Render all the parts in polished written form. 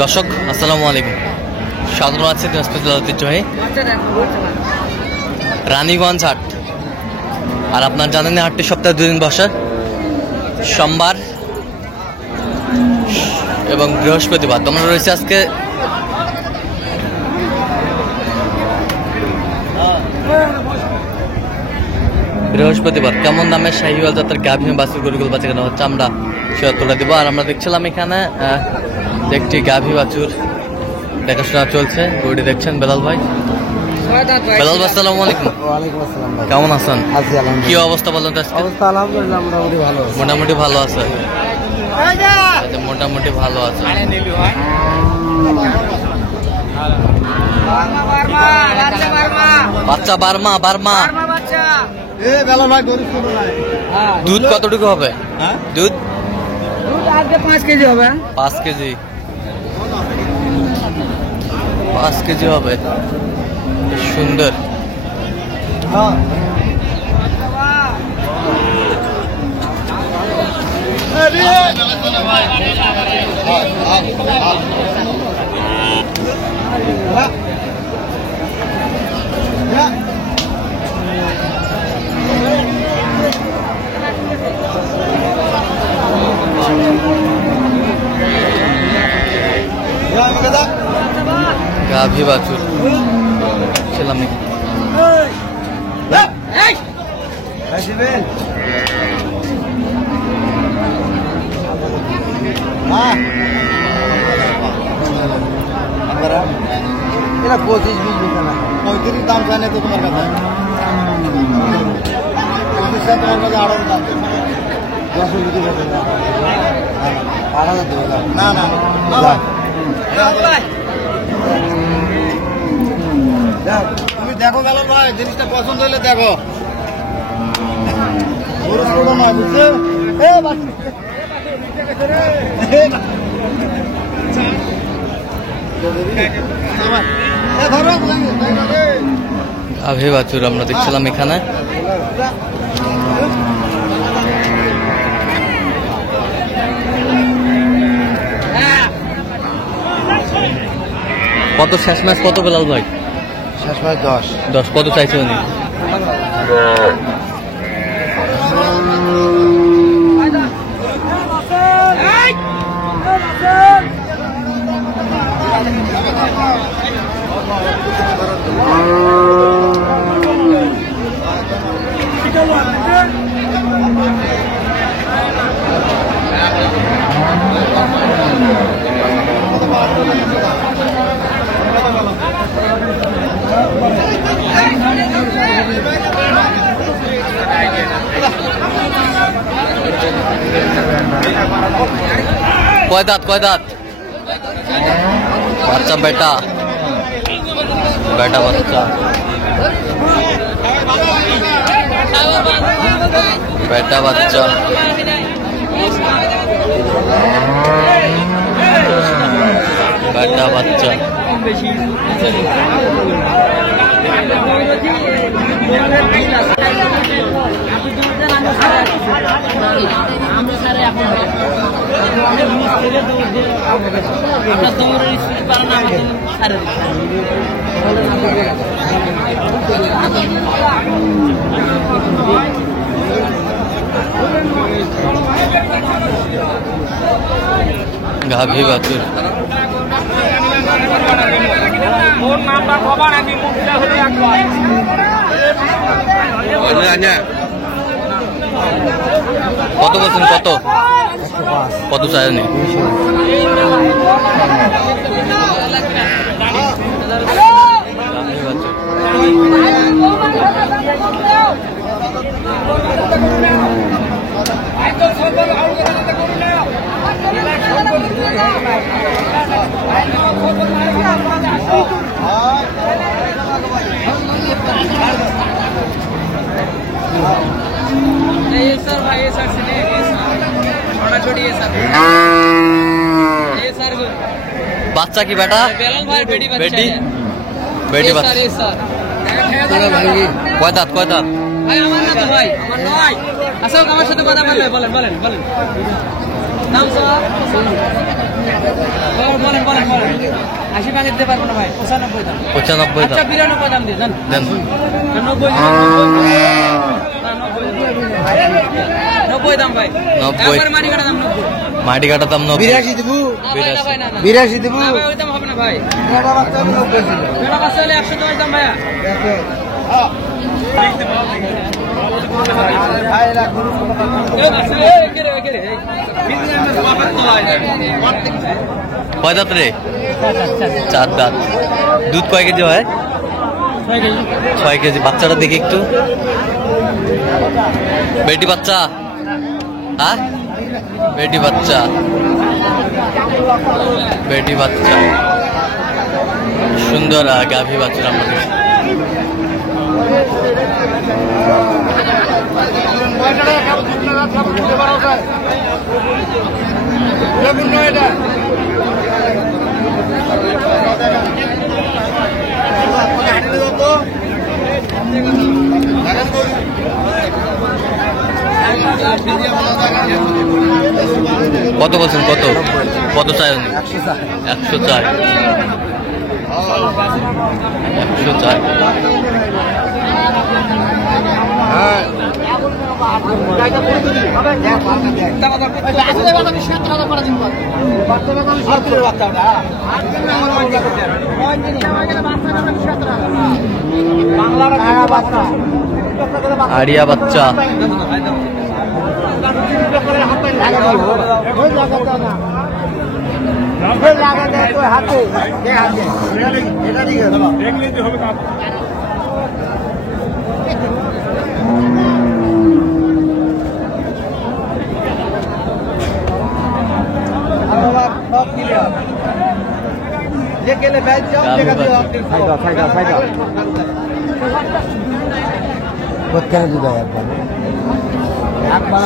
দর্শক আসসালামু আলাইকুম, স্বাগত আছে দিনাজপুর জেলার ঐতিহ্যবাহী রানীগঞ্জ হাট। আর আপনার জানেন হাটটি সপ্তাহে 2 দিন বসে, সোমবার এবং বৃহস্পতিবার। তোমরা রয়েছে আজকে বৃহস্পতিবার। কেমন দামে শাহিওয়াল জাতের গাভী বাছুর গরুগুলো বাচ্চা কেনা হচ্ছে আমরা সে তুলে দেবো। আর আমরা দেখছিলাম এখানে একটি গাভী বাছুর দেখাশোনা চলছে, গরুটি দেখছেন বেলাল ভাই। বেলাল ভাই আসসালামু আলাইকুম। কেমন আছেন? কি অবস্থা বলেন তো? মোটামুটি ভালো আছে, মোটামুটি ভালো আছে। বাচ্চা বার্মা দুধ কতটুকু হবে? দুধ 5 কেজি হবে। 5 কেজি 5 কেজি হবে, সুন্দর। গাভী বাছুর ছিলাম এটা 25-20 টাকা 35 দাম জানে তো তোমার কাছে। তোমার কাছে আরো দাম 10 বিক্রি করতে না, 8,000 দেবো না। না তুমি দেখো গেল ভাই, জিনিসটা পছন্দ হলে দেখো। না বুঝছো গাভী বাছুর আমরা দেখছিলাম এখানে। কত শেষ ম্যাচ কত বেলাল ভাই? শেষ মাস 10 কত চাইছে উনি? কয় দাঁত? বাচ্চা বেটা বাচ্চা বেটা বাচ্চা বেটা বাচ্চা। গাভী বাছুর কত বলছেন? কত চায়নি? বাচ্চা কি বেটা? বেটি বেটি বাচ্চা। কয় দাঁত? আমার সাথে কথা বলেন। বলেন বলেন বলেন 80 ভাঙে দিতে পারবো না ভাই 95 দাম 95 আচ্ছা দাম 92 দাম দিয়ে দেন দেন 90 দাম ভাই 90 একবার মাটি কাটা দাম 90 মাটি কাটা দাম 90 82 দেবো ভাই না 82 দেবো না ভাই ওই দাম হবে না ভাই এটা বাচ্চা আমি 90 ছিল বেড়া বাচ্চা হলে 110 দাম ভাইয়া কয় দাঁত রে 4 দাঁত দুধ কয় কেজি হয় 6 কেজি বাচ্চাটা দেখি একটু বেটি বাচ্চা হ্যাঁ বেটি বাচ্চা বেটি বাচ্চা সুন্দর গাভী বাচ্চা আমাদের কত বলছেন কত কত চাই উনি 100 চাই 100 চাই আড়িয়া বাচ্চা কোথায় দিবা একবার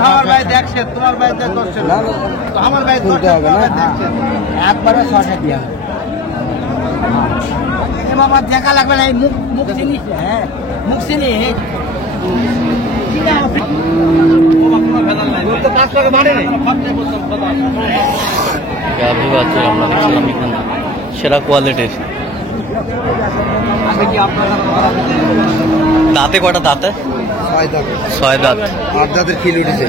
আমার ভাই দেখছে তোমার ভাই দেখছে আমার ভাই তুলতে হবে না একবারে শর্টে দিয়া বাবা দেখা লাগবে না মুখ মুখ চিনিস হ্যাঁ মুখ চিনি গাভী বাচ্চা আমরা দেখছিলাম এখানে সেরা কোয়ালিটির দাঁতে কটা দাঁতে 6 দাঁত 8 দাঁতের কিল উঠেছে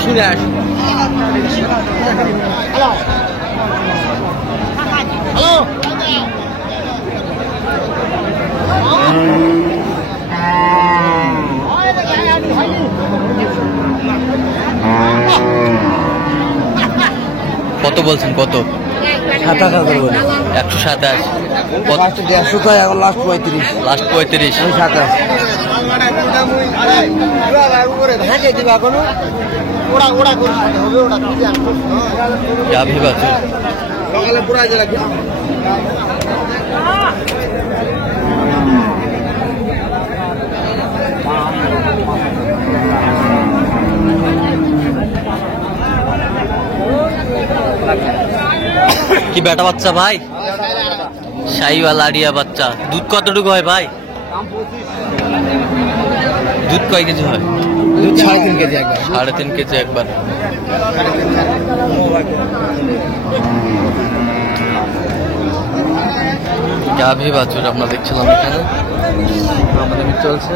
শুনে আস কত বলছেন কত 27,000 বলে 127 লাস্ট 150 তো এখন লাস্ট 35 লাস্ট 35 আমি 27 হ্যাঁ দিবা কোনো ওড়া ওড়া করে হবে ওড়া গাভী বাচ্চা সকালে পুরা জেলা কি বেটা বাচ্চা ভাই শাহিওয়াল আড়িয়া বাচ্চা দুধ কতটুকু হয় ভাই দুধ কয় কেজি হয় দুধ 3.5 কেজি একবার 3.5 কেজি একবার গাভী বাছুর আমরা দেখছিলাম এখানে আমাদের চলছে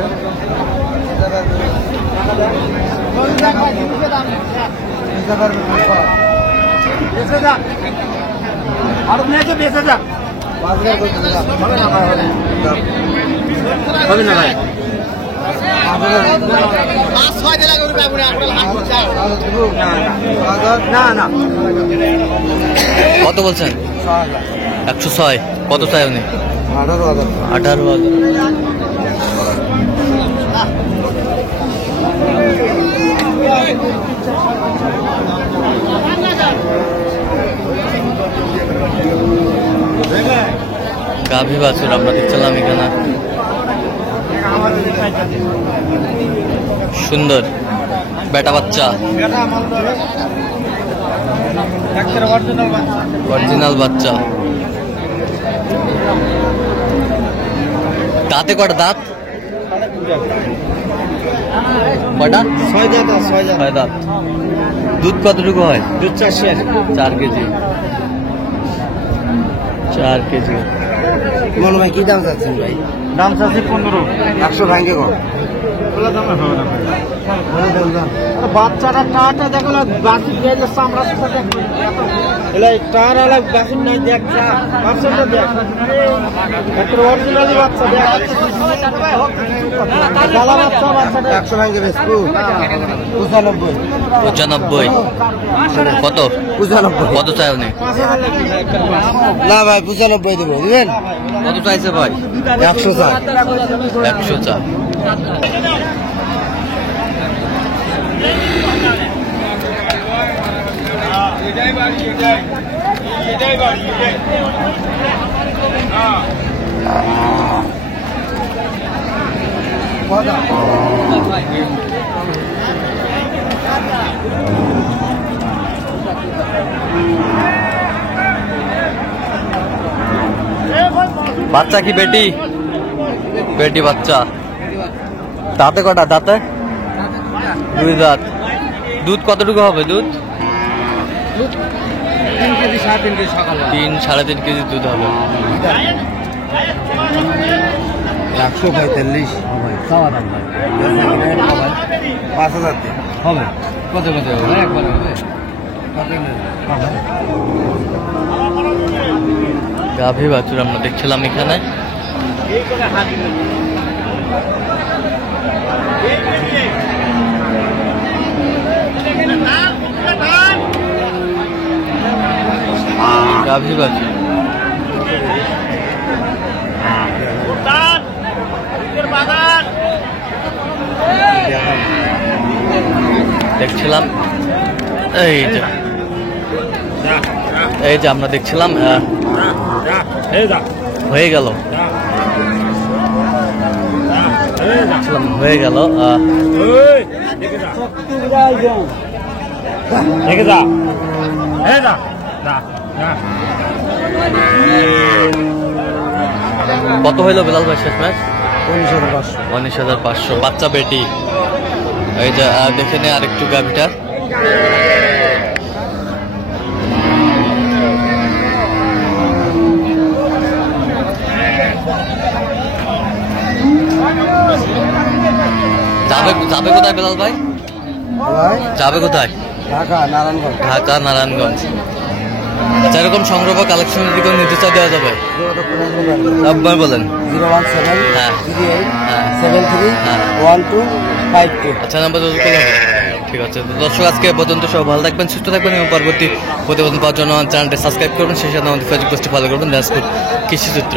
আরো নিয়েছে 20,000 হবে না ভাই না না কত বলছেন 106 কত চাই উনি 18,000 18,000 গাভী বাছুর আমরা দেখছিলাম এখানে, সুন্দর বেটা বাচ্চা, অরিজিনাল বাচ্চা। দাঁতে কটা দাঁত? কটা? 6 দাঁত, 6 দাঁত। 6 দাঁত। দুধ কতটুকু হয়? দুধ 4 কেজি। 4 কেজি। মনে ভাই কি দাম চাচ্ছেন ভাই? দাম চাচ্ছি 15। 100 ভাঙে কো? বাচ্চাটা টাটা দেখো না, বাসি দিয়ে চামড়া টার আলাদা বাসি নাই, দেখ বাচ্চাটা দেখ, একটা অরিজিনালি বাচ্চা দেখ, গালা বাচ্চা, বাচ্চাটা 100 ভাঙে বেচবো? 95। 95। কত? 95। কত চাই উনি? না ভাই 95 দেবো, দিবেন? কত চাইছে ভাই? 100 চাই। 100 চা। বাচ্চা কি বেটি? বেটি বাচ্চা। দাঁতে কটা? দাঁতে 2 দাঁত। দুধ কতটুকু হবে? দুধ 3 কেজি 3.5 কেজি সকালে। 3-3.5 কেজি দুধ হবে। 145 খাওয়া দাম ভাই 5000 হবে, কত কত হবে? একবার হবে। গাভী বাছুর আমরা দেখছিলাম এখানে। গাভী বাছুর দেখছিলাম। এই যে আমরা দেখছিলাম, হয়ে গেল, হয়ে গেল। কত হইল বেলাল ভাই শেষ ম্যাচ? 19,500। বাচ্চা বেটি। এই যে দেখে নে আরেকটু গাভিটা। যাবে কোথায় বেলাল ভাই? যাবে কোথায়? ঢাকা নারায়ণগঞ্জ। ঢাকা নারায়ণগঞ্জ। আচ্ছা, এরকম সংগ্রহ কালেকশনের দিকে নির্দেশ দেওয়া যাবে? একবার বলেন। 017 হ্যাঁ 38 হ্যাঁ 73 হ্যাঁ। 1252। আচ্ছা, নাম্বার যোগাযোগ করলে হবে। ঠিক আছে, তো দর্শক আজকে এ পর্যন্ত সব ভালো থাকবেন, সুস্থ থাকবেন এবং পরবর্তী প্রতিবেদন পাওয়ার জন্য চ্যানেলটি সাবস্ক্রাইব করবেন, সেই সাথে আমাদের ফেসবুক পেজটি ফলো করবেন, দিনাজপুর কৃষিচিত্র।